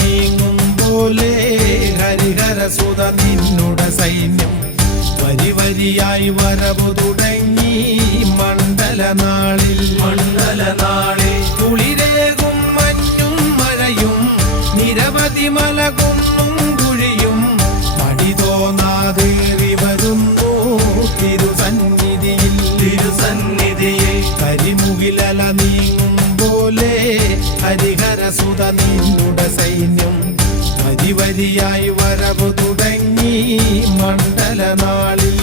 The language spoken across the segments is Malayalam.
നീങ്ങും പോലെ ഹരിഹരസുത നിന്നുടെ സൈന്യം വരി വരിയായി വരവു തുടങ്ങി മണ്ഡലനാളിൽ കുളിരേകും മഞ്ഞും മഴയും നിരവധി മലകുന്നും കുഴിയും മടി തോന്നാതേറി വരുന്നു തിരുസന്നിധിയിൽ കരിമുകിലല നീങ്ങും പോലെ ഹരിഹരസുത നിന്നുടെ സൈന്യം വരി വരിയായി വരവു തുടങ്ങി മണ്ഡലനാളിൽ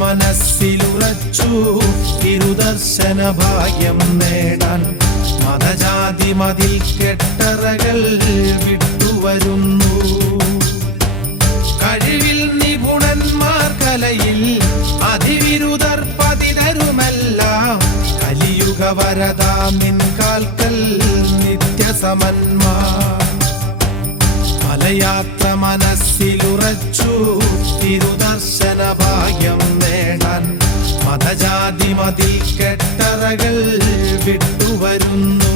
മനസ്സിലുറച്ചു തിരുദർശന ഭാഗ്യം നേടാൻ മതജാതി മതിൽ കെട്ടറകൾ വിട്ടുവരുന്നു. കഴിവിൽ നിപുണന്മാർ കലയിൽ അതിവിരുദർ പതിതരുമെല്ലാം കലിയുഗ വരദാമിൻ കാൽക്കൽ നിത്യസമന്മാർ. മലയാത്ര മനസ്സിലുറച്ചു തിരുദർശന ഭാഗ്യം നേടാൻ മതജാതി മതിൽ കെട്ടറകൾ വിട്ടുവരുന്നു.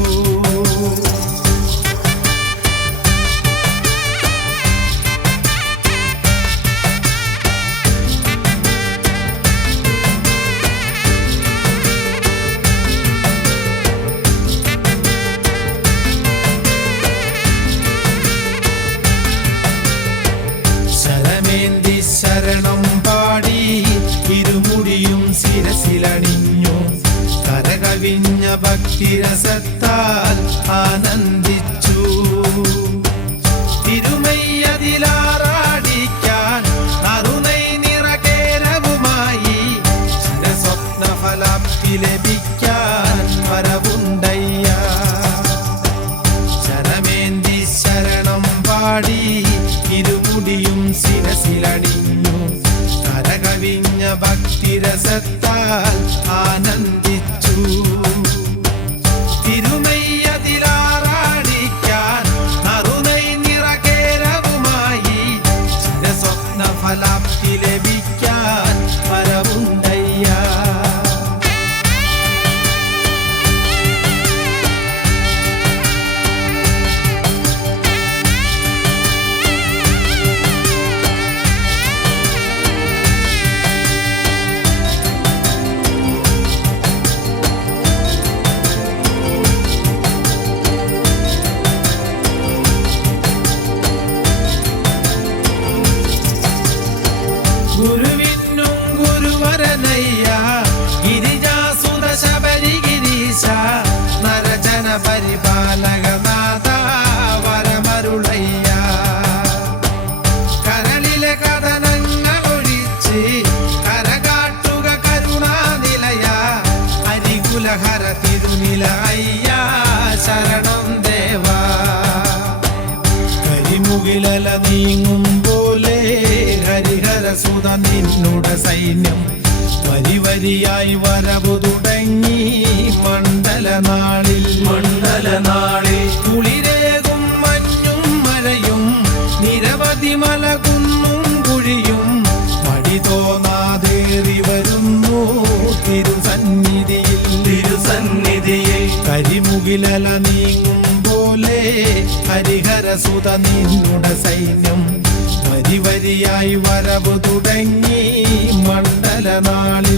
ശരണം പാടി ഇരുമുടിയും ശിരസിലണിഞ്ഞു കരകവിഞ്ഞ ഭക്തിരസത്താൽ ആനന്ദിച്ചു. തിരുമയ്യതിലാറാടിക്കാൻ അറുനൈ നിറകേരവുമായി സ്വപ്നഫലാപ്തി ലഭിക്കാൻ വരവുണ്ടയ്യ. ശരമേന്തി ശരണം പാടി ഇരുമുടിയും ശിരസിലണിഞ്ഞു കരകവിഞ്ഞ ഭക്തിരസത്താൽ ആനന്ദിച്ചു. തിരുമയ്യതിലാറാടിക്കാൻ അറുനൈ നിറകേരവുമായി സ്വപ്നഫലാപ്തി ലഭിക്കാൻ വരവുണ്ടയ്യ. ഗുരുവിനും ഗുരുവരനയ്യ ഗിരിജാസുത ശബരി ഗിരീശ നരജന പരിപാലകനാഥ വരമരുളയ്യ. കരളിലെ കഥനങ്ങളൊഴിച്ച് കരകാട്ടുക കരുണാനിലയ അരികുലഹര തിരുനില അയ്യ ശരണം ദേവാ. കരിമുകിലല നീങ്ങും പോലെ ഹരിഹരസുത നിന്നുടെ സൈന്യം വരി വരിയായി വരവു തുടങ്ങി മണ്ഡലനാളിൽ കുളിരേകും മഞ്ഞും മഴയും നിരവധി മലകുന്നും കുഴിയും മടി തോന്നാതേറി വരുന്നു തിരുസന്നിധിയിൽ കരിമുകിലല നീങ്ങും പോലെ ഹരിഹരസുത നിന്നുടെ സൈന്യം വരി വരിയായി വരവു തുടങ്ങി മണ്ഡലനാളിൽ